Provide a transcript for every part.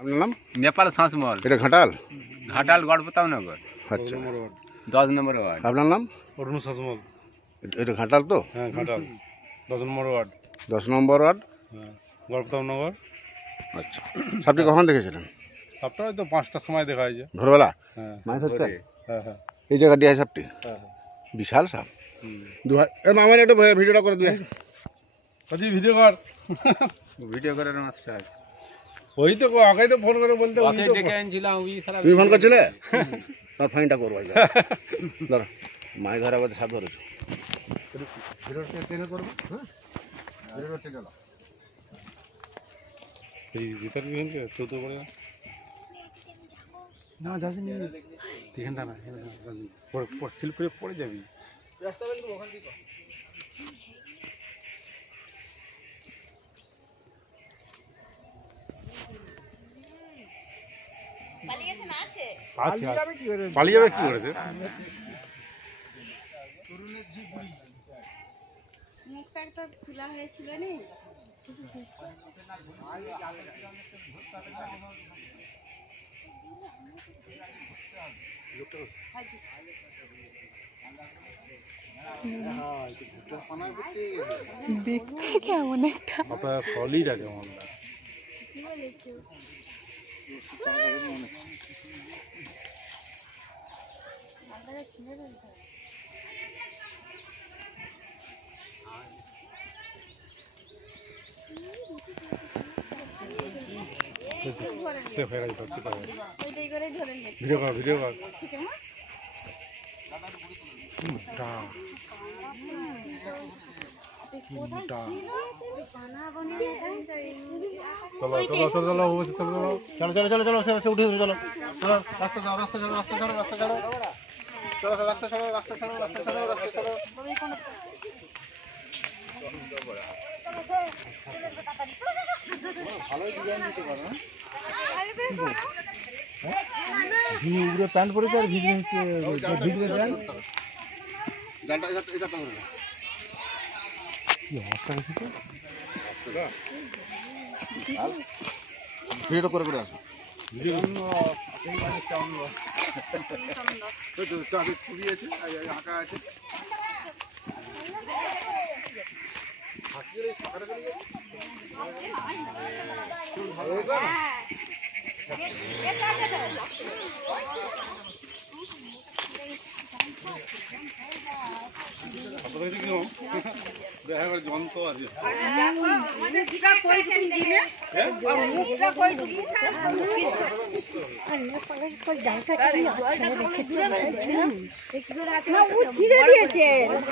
আপনার নাম? নেপাল শাঁসমল, এটা ঘাটাল? ঘাটাল গড়পতাও নগর, আচ্ছা, 10 নম্বর ওয়ার্ড। আপনার নাম? অরুণ শাসমল। এটা ঘাটাল তো? হ্যাঁ, ঘাটাল 10 নম্বর ওয়ার্ড। 10 নম্বর ওয়ার্ড। হ্যাঁ, গড়পতাও নগর। আচ্ছা, সাপটি কখন দেখেছিলেন? সাপটা হয়তো 5টার সময় দেখা হয়েছে। ভোরবেলা হ্যাঁ মাছ হচ্ছে? হ্যাঁ হ্যাঁ এই জায়গা দিয়ে সাপটি হ্যাঁ। বিশাল সাপ। আমার একটা ভিডিওটা করে দিয়ে কাজী ভিডিও কর। ভিডিও করার মাস্টার আছে। ওই তো আগে তো ফোন করে বলতে ওকে ডেকে আনছিলাম, ওই সারা তুমি ফোন করছিলে? তার ফাইনটা করবো ধরো, মাছ ধরা বাদে সাপ ধরেছো। ভিডিওটা টেনে করবো, হ্যাঁ ভিডিওটা টেনে দাও। এই ভিতর গিয়ে চৌতো করে না যাবি না, এখানটা না, স্লিপ করে পড়ে যাবি। রাস্তা বের করবো ওখান থেকে। পালিয়ে যাবে কি করেছে? মুখটা একটা খোলা হয়েছিল নি। দেখতে কেমন একটা আপনার সলিড আছে মনটা। কি বলেছো? মাথাটা ছিঁড়ে ফেলতে হবে। সেফ হয়ে গেছে, সত্যি কথা। ওইটাই করে ধরে নিয়ে ভিডিও কর, ভিডিও কর। ঠিক আছে। চলো চলো চলো চলো চলো চলো চলো চলো চলো সে উঠে চলো চলো, রাস্তা ছাড়ো, রাস্তা ছাড়ো, রাস্তা ছাড়ো, রাস্তা ছাড়ো, চলো রাস্তা ছাড়ো, রাস্তা ছাড়ো, রাস্তা ছাড়ো, রাস্তা ছাড়ো। ভালোই ডিজাইন দিতে পারো। ভিডিও প্যান্ট পরেছে আর ভিডিও ভিডিও প্যান্ট জানটা এটা তো করে কি অবস্থা হয়েছে তো। ভিডিও করে আসো। ভিডিও চাঁদের ছবি আছে, আঁকা আছে। দেখা করে যন্ত্র আছে।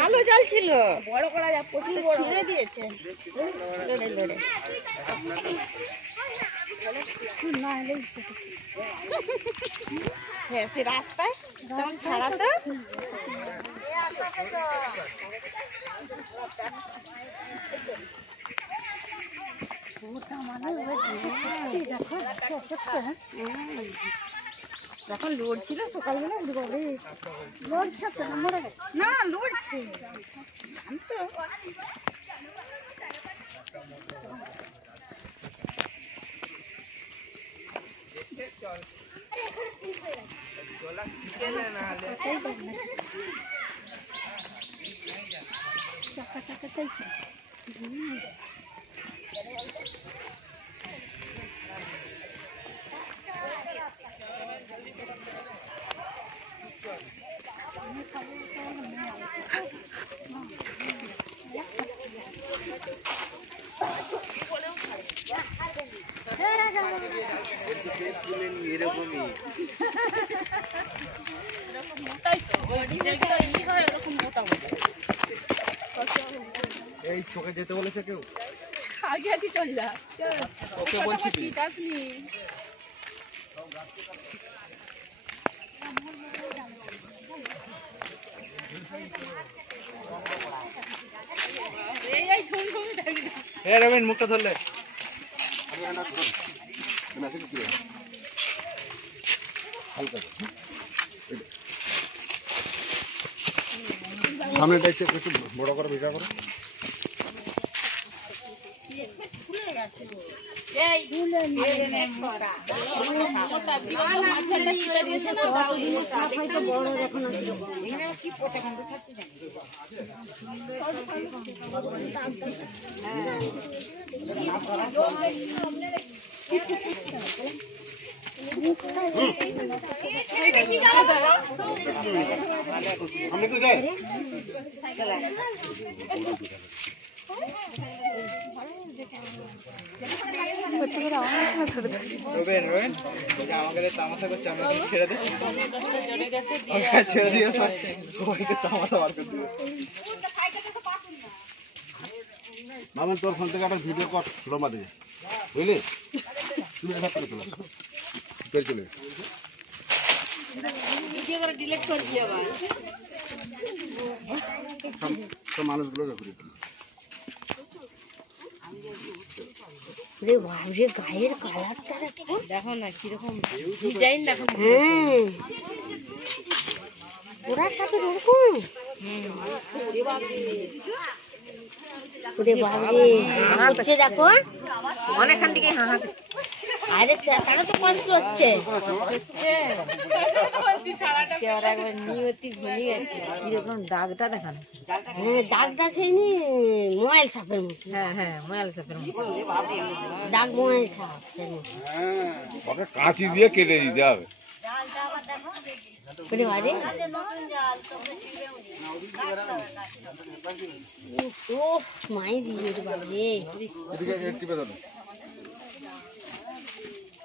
ভালো জাল ছিল, বড় করা যা প্রচুর বড় দিয়েছে। হ্যাঁ, সে রাস্তায় তখন ছাড়া তো যখন লড়ছিল সকালবেলা লড়ছে না, লড়ছে জানতো। এই চোখে যেতে বলেছে কেউ? আগে আগে চল যা, ওকে বলছি কি? রবীন মুখটা ধরলে সামনেটা একটু বড় করে ভিজা করো। আমি তো যাই মামুন তোর ফোন থেকে একটা ভিডিও কর লম্বা দিকে বুঝলি তুমি এটা করে চলে আসো পেয়ে চলে সব মানুষগুলো ঘুরে গায়ের কালারটা দেখো না কিরকম ডিজাইন দেখো না। ওরা সাপের ওরকম হচ্ছে দেখো অনেকখান থেকে আরে তারা তো কষ্ট হচ্ছে একবার নিয়তি ভুলে গেছে কিরকম দাগটা দেখানো। হ্যাঁ দাগটা সেই নি মোবাইল সাপের মতো হ্যাঁ হ্যাঁ মোবাইল সাপের মতো দাগ মোবাইল সাপ ওকে কাঁচি দিয়ে কেটে দিতে হবে। বলে বাজে ও মাই দিয়ে বাবরে এদিকে টিপে ধরো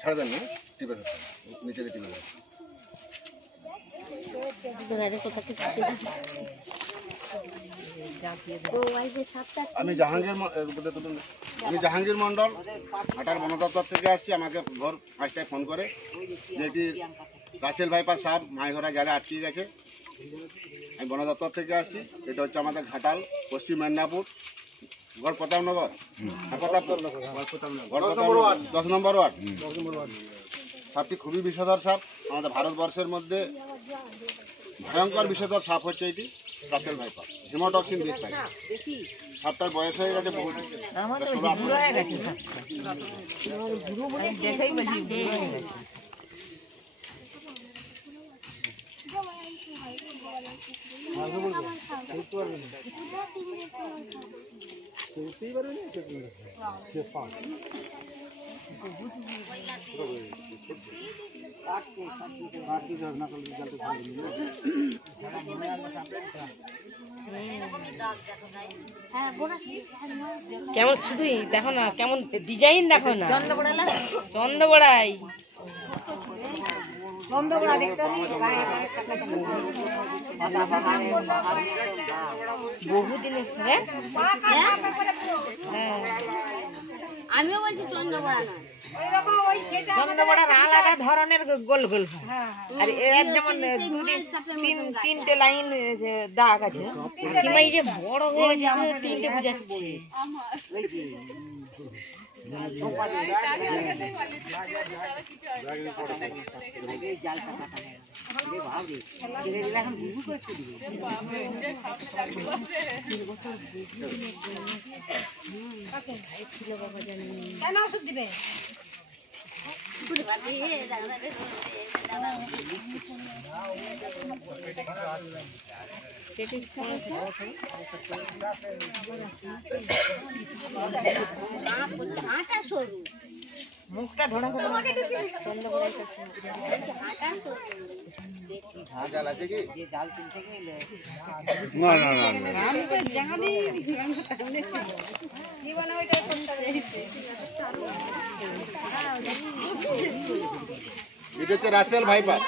ছাড় দেন না টিপে ধরো নিচে দিয়ে টিপে ধরো কোথা থেকে আমি জাহাঙ্গীর মন্ডল হাটার বন দপ্তর থেকে আসছি। আমাকে ভোর 5টায় ফোন করে যে এটি রাসেল ভাইপার সাপ মাইঘরা জালে আটকে গেছে। আমি বন দপ্তর থেকে আসছি। এটা হচ্ছে আমাদের ঘাটাল পশ্চিম মেদিনীপুর গড় প্রতাপনগর 10 নম্বর ওয়ার্ড। সাপটি খুবই বিষধর সাপ। আমাদের ভারতবর্ষের মধ্যে ভয়ঙ্কর বিষধর সাপ হচ্ছে এটি রাসেল ভাইপার হিমোটক্সিন বিষ থাকে। সাপটার বয়স হয়ে গেছে বহু কেমন শুধুই দেখো না কেমন ডিজাইন দেখো না চন্দ্রবড়াই বহুদিন এসে আমিও বলছি চন্দ্রবড়া নয় চন্দ্রবড়ার আলাদা ধরনের গোল গোল হয় আর এর যেমন তিনটে লাইন দাগ আছে কিংবা এই যে বড় হয়ে যাবে তিনটে বুঝাচ্ছে কেন ওষুধ দিবে মুখটা ঢোড়া জাল আছে কি না না না জীবনে ওইটা এটা হচ্ছে রাসেল ভাইপার।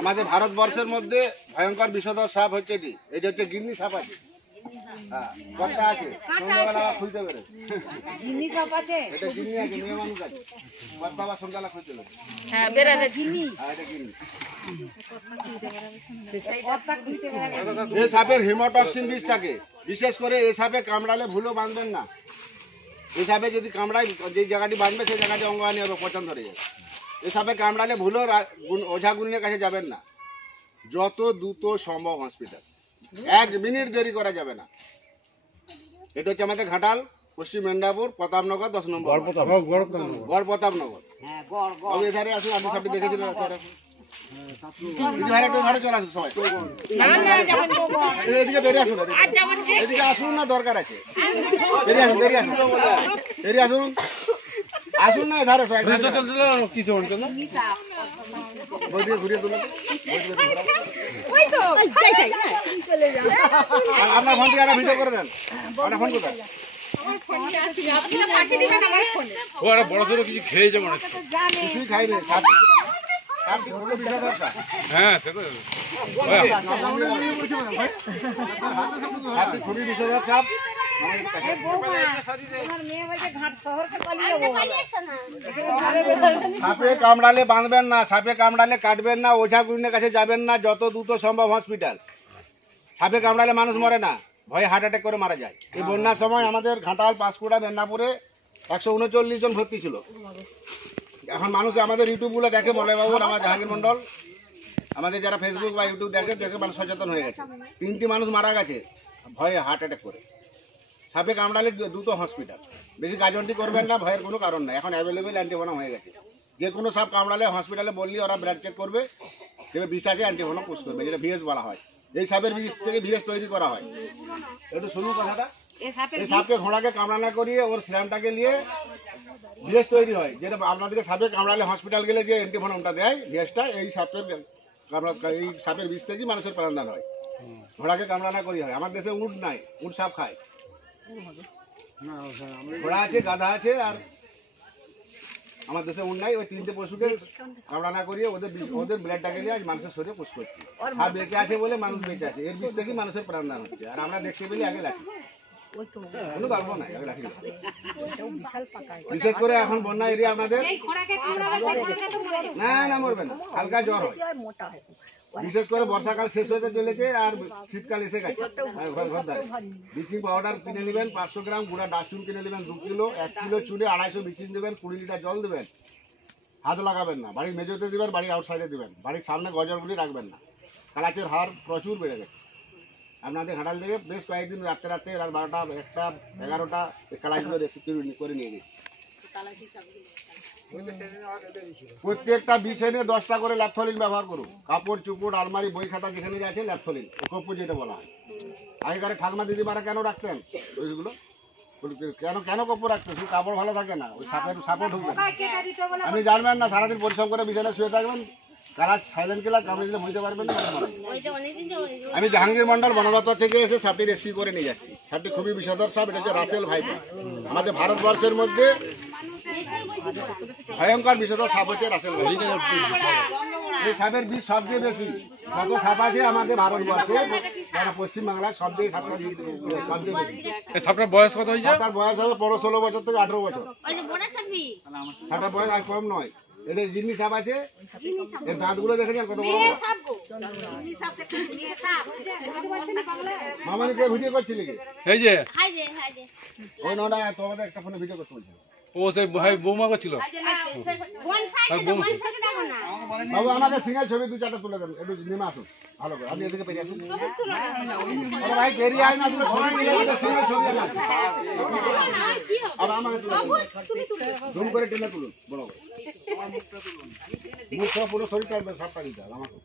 আমাদের ভারতবর্ষের মধ্যে ভয়ঙ্কর বিষধর সাপ হচ্ছে এটি। এটা হচ্ছে গিন্নি সাপ আছে। হ্যাঁ কটা আছে সন্ধ্যাবেলা খুলতে পারে গিন্নি সাপ আছে এটা গিন্নি আছে মেয়ে মানুষ আছে কটা বা সন্ধ্যাবেলা খুলতে পারে। হ্যাঁ বেরাবে গিন্নি হ্যাঁ এটা গিন্নি। এই সাপের হিমোটক্সিন বিষ থাকে। বিশেষ করে এই সাপে কামড়ালে ভুলও বাঁধবেন না। এই সাপে যদি কামড়ায় যে জায়গাটি বাঁধবে সেই জায়গাটি অঙ্গহানি হবে পচন ধরে যাবে। এই সাপে কামড়ালে ভুলও ওঝা গুণের কাছে যাবেন না। যত দ্রুত সম্ভব হসপিটাল 1 মিনিট দেরি করা যাবে না। এটা হচ্ছে আমাদের ঘাটাল পশ্চিম মেদিনীপুর প্রতাপনগর 10 নম্বর গড় প্রতাপনগর। আমি এধারে আসুন, আপনি সবটি দেখেছিলেন। দিদি ভাই একটু ঘরে চলে আসুন সবাই, এদিকে বেরিয়ে আসুন, এদিকে আসুন না, দরকার আছে। বেরিয়ে আসুন, বেরিয়ে আসুন, বেরিয়ে আসুন, আসুন না এধারে সবাই। বই দিয়ে ঘুরিয়ে তুলুন, আপনার ফোন থেকে একটা ভিডিও করে দেন। আপনার ফোন কোথায়? বড় সড়ো কিছু খেয়েছে মনে হচ্ছে। কিছুই খাইনি। হ্যাঁ সে তো খুবই বিষধর সাপ। সাপে কামড়ালে বাঁধবেন না, সাপে কামড়ালে কাটবেন না, ওঝা গুরুনের কাছে যাবেন না, যত দ্রুত সম্ভব হসপিটাল। সাপে কামড়ালে মানুষ মরে না, ভয়ে হার্ট অ্যাটাক করে মারা যায়। এই বন্যার সময় আমাদের ঘাটাল, পাঁশকুড়া, মেদিনীপুরে 139 জন ভর্তি ছিল। এখন মানুষ আমাদের ইউটিউবগুলো দেখে, বলে বাবু আমার জাহাঙ্গীর মন্ডল, আমাদের যারা ফেসবুক বা ইউটিউব দেখে দেখে মানুষ সচেতন হয়ে গেছে। 3টি মানুষ মারা গেছে ভয়ে হার্ট অ্যাটাক করে। সাপে কামড়ালে দ্রুত হসপিটাল, বেশি গাজনটি করবেন না, ভয়ের কোনো কারণ নাই। এখন অ্যাভেলেবেল অ্যান্টিভেনম হয়ে গেছে। যে কোনো সাপ কামড়ালে হসপিটালে বললি ওরা ব্লাড চেক করবে, দেখবে বিষ আছে, অ্যান্টিভেনম পুশ করবে, যেটা ভিএস বলা হয়। এই সাপের বীজ থেকে ভিএস তৈরি করা হয়। একটু শুনুন কথাটা। এই সাপকে ঘোড়াকে কামড়ানা করিয়ে ওর সিরামটাকে নিয়ে ভিএস তৈরি হয়, যেটা আপনাদেরকে সাপে কামড়ালে হসপিটাল গেলে যে অ্যান্টিভেনমটা দেয় ভিএসটা, এই সাপের বীজ থেকেই মানুষের প্রাণদান হয়। ঘোড়াকে কামড়ানা করি হয়। আমার দেশে উট নাই, উট সাপ খায়। ঘোড়া আছে, গাধা আছে, আর আমার দেশে উট নাই। ওই 3টে পশুকে কামড়ানা করিয়ে ওদের ব্লাডটাকে নিয়ে আজ মানুষের শরীরে পুশ করছে। সাপ বেঁচে আছে বলে মানুষ বেঁচে আছে, এর বীজ থেকেই মানুষের প্রাণদান হচ্ছে। আর আমরা দেখতে পেলে আগে লাঠি, কোনো গল্প নাই, আগে লাঠি। বিশেষ করে এখন বন্যা এরিয়া আপনাদের না না মরবে না, হালকা জ্বর হয়। বিশেষ করে বর্ষাকাল শেষ হতে চলেছে আর শীতকাল এসে গেছে। ব্লিচিং পাউডার কিনে নেবেন 500 গ্রাম, গুঁড়া ডাস্টবিন কিনে নেবেন 2 কিলো, 1 কিলো চুলে 250 ব্লিচিং দেবেন, 20 লিটার জল দেবেন। হাত লাগাবেন না, বাড়ির মেঝেতে দিবেন, বাড়ির আউটসাইডে দিবেন, বাড়ির সামনে গজরগুলি রাখবেন না। কালাচের হার প্রচুর বেড়ে গেছে আপনাদের ঘাটাল থেকে। বেশ কয়েকদিন রাত্রে রাত 12টা, 1টা, 11টা কালাচগুলো রেসিপি করে নিয়ে গেছি। প্রত্যেকটা বিছানে 10টা করে ল্যাপথলিন ব্যবহার করুন। কাপড় চুপড়, আলমারি, বই খাতা যেখানে আছে ল্যাপথলিন, কর্পূর যেটা বলা হয়। আগেকার ঠাকুমা দিদিমারা কেন রাখতেন ওইগুলো? কেন কর্পূর রাখতেন? শুধু কাপড় ভালো থাকে না, ওই সাপও ঢুকবে। আপনি জানবেন না, সারাদিন পরিশ্রম করে বিছানায় শুয়ে থাকবেন, কারা সাইলেন্ট কিলার কামড়ে দিলে বুঝতে পারবেন না। আমি জাহাঙ্গীর মন্ডল বনদপ্তর থেকে এসে সাপটি রেস্কিউ করে নিয়ে যাচ্ছি। সাপটি খুবই বিষধর সাপ, এটা হচ্ছে রাসেল ভাইপার। আমাদের ভারতবর্ষের মধ্যে ভয়ঙ্কর বিষধর সাপ হচ্ছে রাসেল ভাইপার। এই সাপের বিষ সবচেয়ে বেশি। যত সাপ আছে আমাদের ভারতবর্ষে, যারা পশ্চিমবাংলায় সবচেয়ে সাপটা সবচেয়ে বেশি। সাপটার বয়স কত হয়েছে? সাপটার বয়স হবে 16 বছর থেকে 18 বছর। সাপটার বয়স আর কম নয়। এটা জিন্নি সাপ আছে, এর দাঁতগুলো দেখেছেন কত বড়? মামানি কে ভিডিও করছিলি কি? এই যে ওই নটা তোমাদের একটা ফোনে ভিডিও করতে বলছিল। ও সেই ভাই বৌমা করছিল। বাবু আমাকে সিঙ্গেল ছবি 2-4টা তুলে দেন, একটু নেমে আসুন ভালো করে। আপনি এদিকে পেরিয়ে আসুন। আরে ভাই পেরিয়ে আয় না, তুমি ছবি নিয়ে একটা সিঙ্গেল ছবি আনা। আর আমাকে তুলে দেন, জুম করে টেনে তুলুন বড় করে। মুখ সব পুরো শরীরটা সাপটা দিতে হবে আমাকে।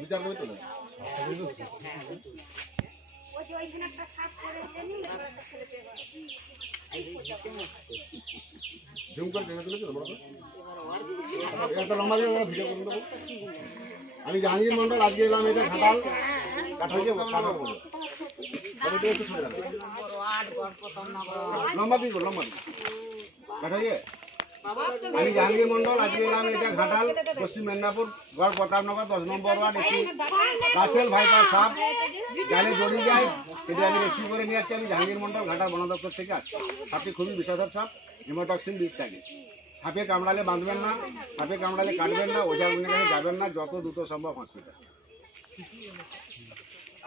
বিচার করে তুলে দেন। জুম করে টেনে তুলে বড় করে। একটা লম্বা ভিডিও করে দেবো। আমি জাহাঙ্গীর মন্ডল, আজকে এলাম এটা ঘাটাল কাটা হয়েছে কাটা বলবো। লম্বা দিই লম্বা দিই কাটা হয়ে। আমি জাহাঙ্গীর মন্ডল, আজকে এলাম এটা ঘাটাল, পশ্চিম মেদিনীপুর, গড় প্রতাপনগর 10 নম্বর ওয়ার্ড। একটি রাসেল ভাইপার সাপ জালে জড়িয়ে যায়, সেটা আমি রেস্কিউ করে নিয়ে যাচ্ছি। আমি জাহাঙ্গীর মন্ডল, ঘাটাল বন দপ্তর থেকে আসছি। সাপটি খুবই বিষধর সাপ, হিমোটক্সিন বিষ থাকে। সাপে কামড়ালে বাঁধবেন না, সাপে কামড়ালে কাটবেন না, ওঝা গুণের কাছে যাবেন না, যত দ্রুত সম্ভব হসপিটাল।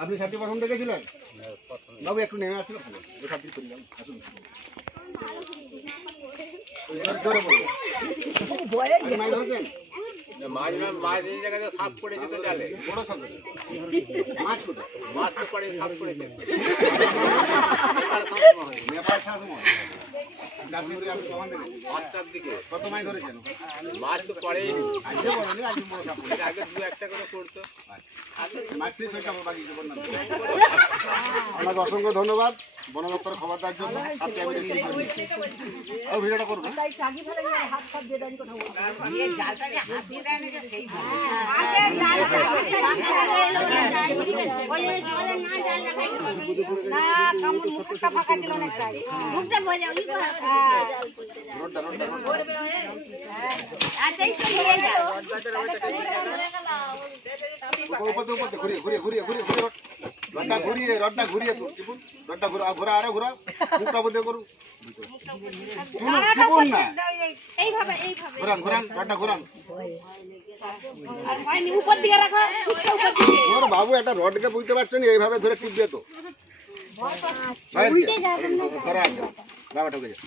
আপনি সাপটি প্রথম দেখেছিলেন? বাবু একটু নেমে আসছিল, সাপটি করলাম আসুন। ধরে বলবেন মাছ এই জায়গাতে সাপ পড়েছে তো জালে। বড় সাপ মাছ কোথায়? মাছ তো পড়ে সাপ পড়েছে। নেপাল শাসমল ডাবলিউডি আপনি কখন দেখেছেন? 5টার দিকে কত মাছ ধরেছেন? মাছ তো পড়েই আজকে বড় নেই, আজকে বড় সাপ পড়েছে। আগে 2-1টা করে পড়তো। মাছ শেষ হয়েছে আমার বাকি জীবন না। আপনাকে অসংখ্য ধন্যবাদ বন দপ্তরের খবর দেওয়ার জন্য। আপনি আমি ভিডিওটা করুন। রডটা ঘুরিয়ে তো চিপুন, রডটা ঘুরা ঘোরা আরো ঘোরা, মুখটা বন্ধ করুন। চিপুন না, ঘোরান ঘোরান, রডটা ঘোরান। ওর বাবু একটা রডকে বুঝতে পারছেন, এইভাবে ধরে টিপবে তো। ধরা আছে, বাবাটা ঢুকে যা।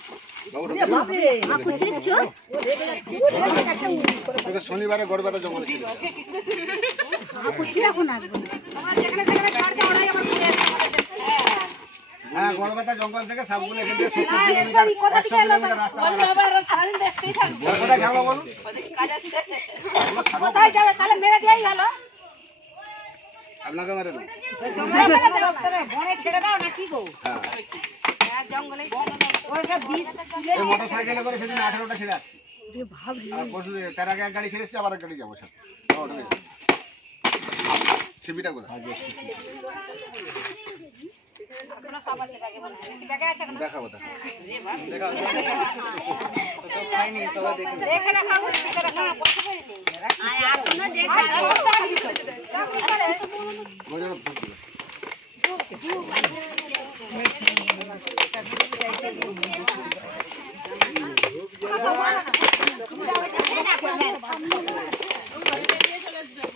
তোকে শনিবারে গড়বেটা জঙ্গলে ছিল। হ্যাঁ, গড়বেতা জঙ্গল থেকে সবগুলো এখান থেকে 70 কিলোমিটার 100 কিলোমিটার রাস্তা। কোথায় খাবো বলুন? কোথায় যাবে তাহলে মেরে দিয়েই গেল। আপনাকে মেরে দেবো। তোমরা মেরে দাও, তবে বনে ছেড়ে দাও না কি গো? হ্যাঁ, জঙ্গলে ওইটা 20 এই মোটরসাইকেলে করে সেদিন 18টা ছেড়ে আসছে। আর পরশু তার আগে এক গাড়ি ছেড়ে এসছে, আবার এক গাড়ি যাবো স্যার। সিবিটা কোথায়? দেখাবো দেখাবো।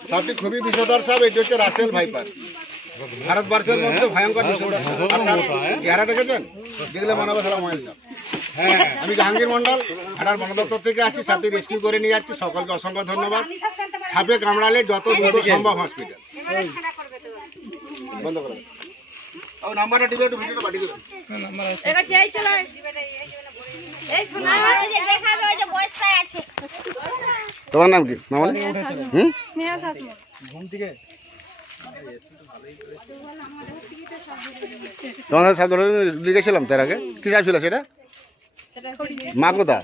সাপটি খুবই বিষধর সাপ। এটি হচ্ছে রাসেল ভাইপার, ভারতবর্ষের মধ্যে ভয়ঙ্কর বিষধর সাপ। আপনার চেহারা দেখেছেন? দেখলে মনে হবে সালা মহেল সাপ। আমি জাহাঙ্গীর মন্ডল, ঘাটাল বন দপ্তর থেকে আসছি। সাপটি রেস্কিউ করে নিয়ে যাচ্ছি। সকলকে অসংখ্য ধন্যবাদ। সাপে কামড়ালে যত দ্রুত সম্ভব হসপিটাল। বন্ধ করে নাম্বারটা টিপে একটু ভিডিওটা পাঠিয়ে দেবেন। তোমার নাম কি? মামনি? তোমাদের সাপ ধরে লিখেছিলাম তার আগে। কি সাপ ছিল সেটা? মা কোথা?